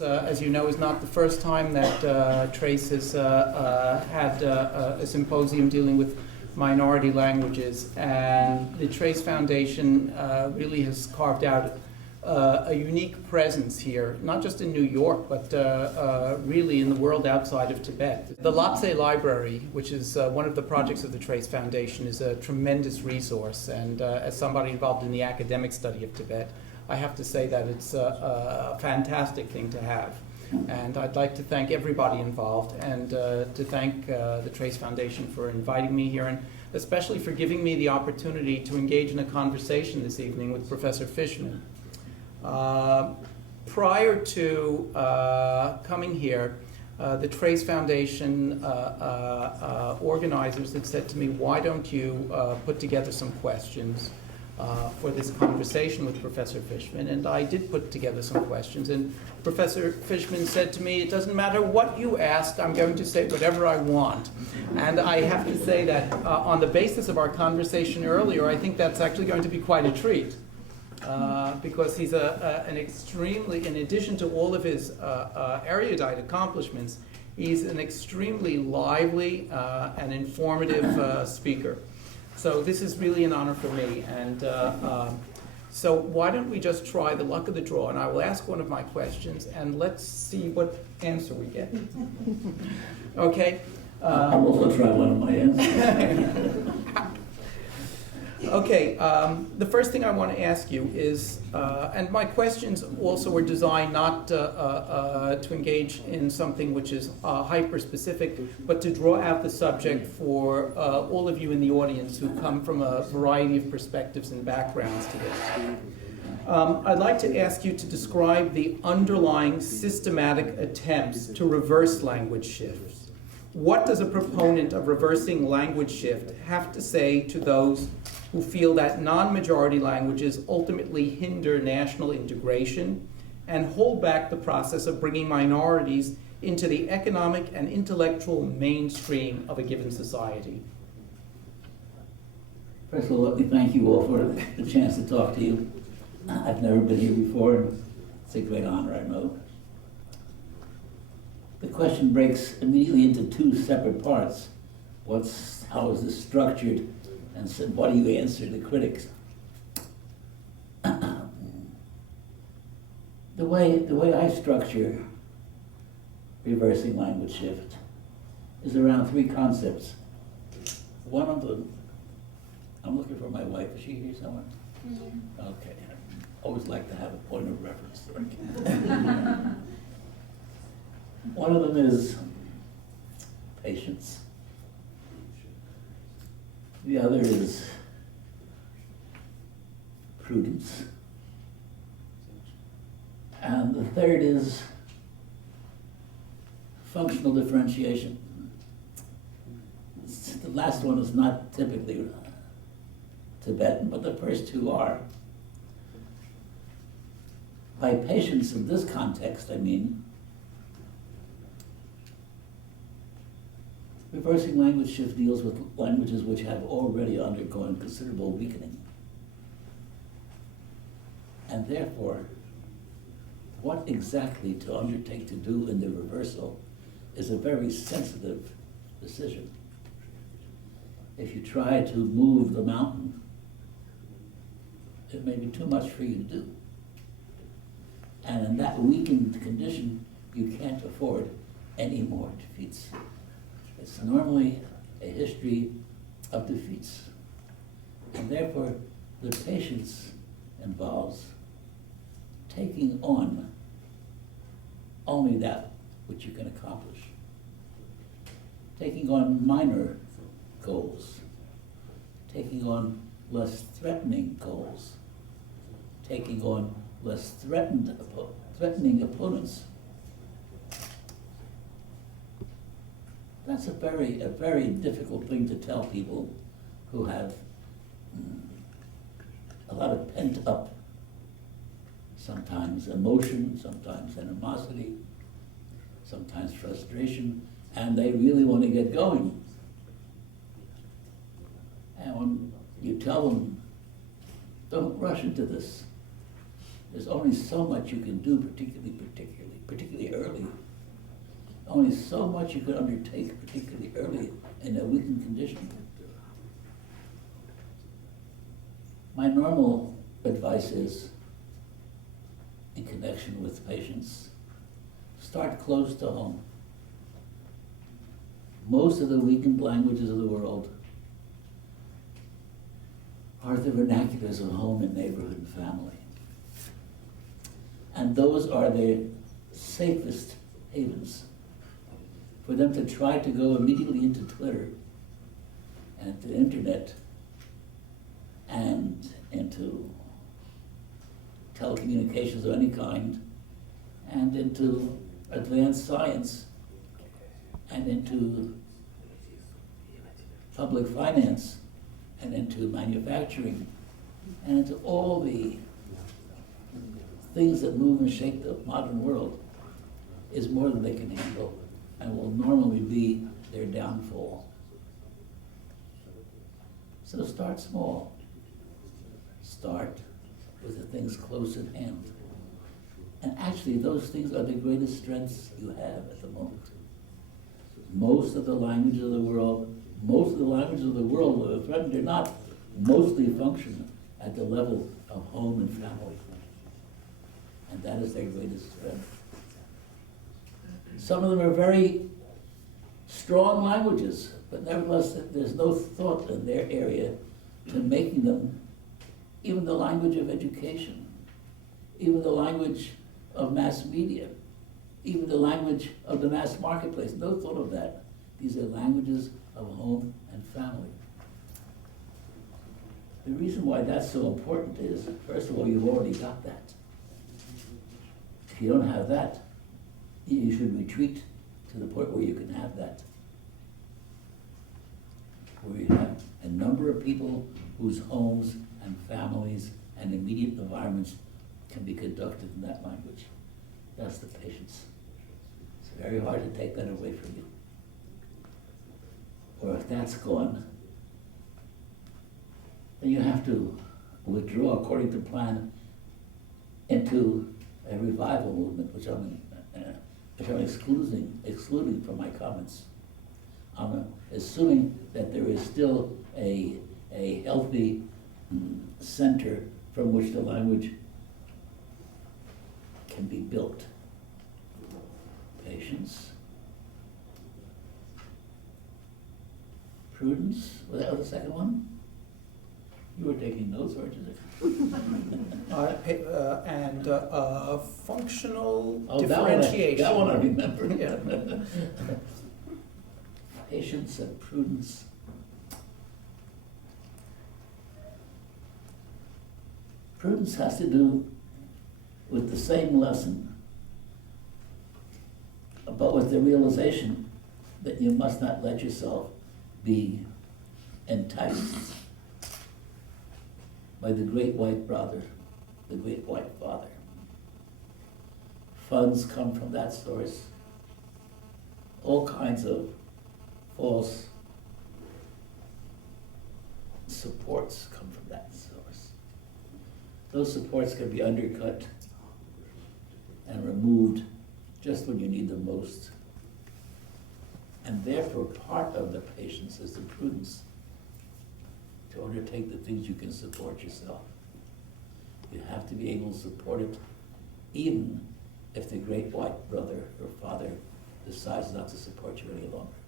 As you know, is not the first time that Trace has had a symposium dealing with minority languages, and the Trace Foundation really has carved out a unique presence here, not just in New York, but really in the world outside of Tibet. The Lhotse Library, which is one of the projects of the Trace Foundation, is a tremendous resource, and as somebody involved in the academic study of Tibet, I have to say that it's a fantastic thing to have. And I'd like to thank everybody involved, and to thank the Trace Foundation for inviting me here, and especially for giving me the opportunity to engage in a conversation this evening with Professor Fishman. Prior to coming here, the Trace Foundation organizers had said to me, why don't you put together some questions for this conversation with Professor Fishman, and I did put together some questions, and Professor Fishman said to me, it doesn't matter what you asked, I'm going to say whatever I want. And I have to say that on the basis of our conversation earlier, I think that's actually going to be quite a treat. Because he's an extremely, in addition to all of his erudite accomplishments, he's an extremely lively and informative speaker. So this is really an honor for me, and so why don't we just try the luck of the draw, and I will ask one of my questions, and let's see what answer we get. Okay? I'll also try one of my answers. Okay, the first thing I want to ask you is, and my questions also were designed not to engage in something which is hyper-specific, but to draw out the subject for all of you in the audience who come from a variety of perspectives and backgrounds to this. I'd like to ask you to describe the underlying systematic attempts to reverse language shifts. What does a proponent of reversing language shift have to say to those who feel that non-majority languages ultimately hinder national integration and hold back the process of bringing minorities into the economic and intellectual mainstream of a given society? First of all, let me thank you all for the chance to talk to you. I've never been here before, and it's a great honor, I know. The question breaks immediately into two separate parts. How is this structured? And so what do you answer to critics? The way I structure reversing language shift is around three concepts. One of them, I'm looking for my wife. Is she here somewhere? Mm-hmm. Okay. Always like to have a point of reference. One of them is patience. The other is prudence. And the third is functional differentiation. The last one is not typically Tibetan, but the first two are. By patience in this context, I mean reversing language shift deals with languages which have already undergone considerable weakening. And therefore, what exactly to undertake to do in the reversal is a very sensitive decision. If you try to move the mountain, it may be too much for you to do. And in that weakened condition, you can't afford any more defeats. It's normally a history of defeats. And therefore, the patience involves taking on only that which you can accomplish. Taking on minor goals. Taking on less threatening goals. Taking on less threatening opponents. That's a very difficult thing to tell people who have a lot of pent up, sometimes emotion, sometimes animosity, sometimes frustration, and they really want to get going. And when you tell them, don't rush into this, there's only so much you can do, particularly early. Only so much you can undertake, particularly early in a weakened condition. My normal advice is, in connection with patients, start close to home. Most of the weakened languages of the world are the vernaculars of home and neighborhood and family. And those are the safest havens for them to try to go immediately into Twitter and to the internet and into telecommunications of any kind and into advanced science and into public finance and into manufacturing and into all the things that move and shake the modern world is more than they can handle and will normally be their downfall. So start small. Start with the things close at hand. And actually, those things are the greatest strengths you have at the moment. Most of the languages of the world that are threatened, they're not mostly function at the level of home and family. And that is their greatest strength. Some of them are very strong languages, but nevertheless, there's no thought in their area to making them even the language of education, even the language of mass media, even the language of the mass marketplace. No thought of that. These are languages of home and family. The reason why that's so important is, first of all, you've already got that. If you don't have that, you should retreat to the point where you can have that. Where you have a number of people whose homes and families and immediate environments can be conducted in that language. That's the patience. It's very hard to take that away from you. Or if that's gone, then you have to withdraw according to plan into a revival movement, which I'm excluding from my comments. I'm assuming that there is still a healthy center from which the language can be built. Patience. Prudence. Was that the second one? You were taking notes, weren't you? And functional differentiation. That one I remember. Yeah. Patience and prudence. Prudence has to do with the same lesson, but with the realization that you must not let yourself be enticed by the great white brother, the great white father. Funds come from that source. All kinds of false supports come from that source. Those supports can be undercut and removed just when you need them most. And therefore, part of the patience is the prudence to undertake the things you can support yourself. You have to be able to support it even if the great white brother or father decides not to support you any longer.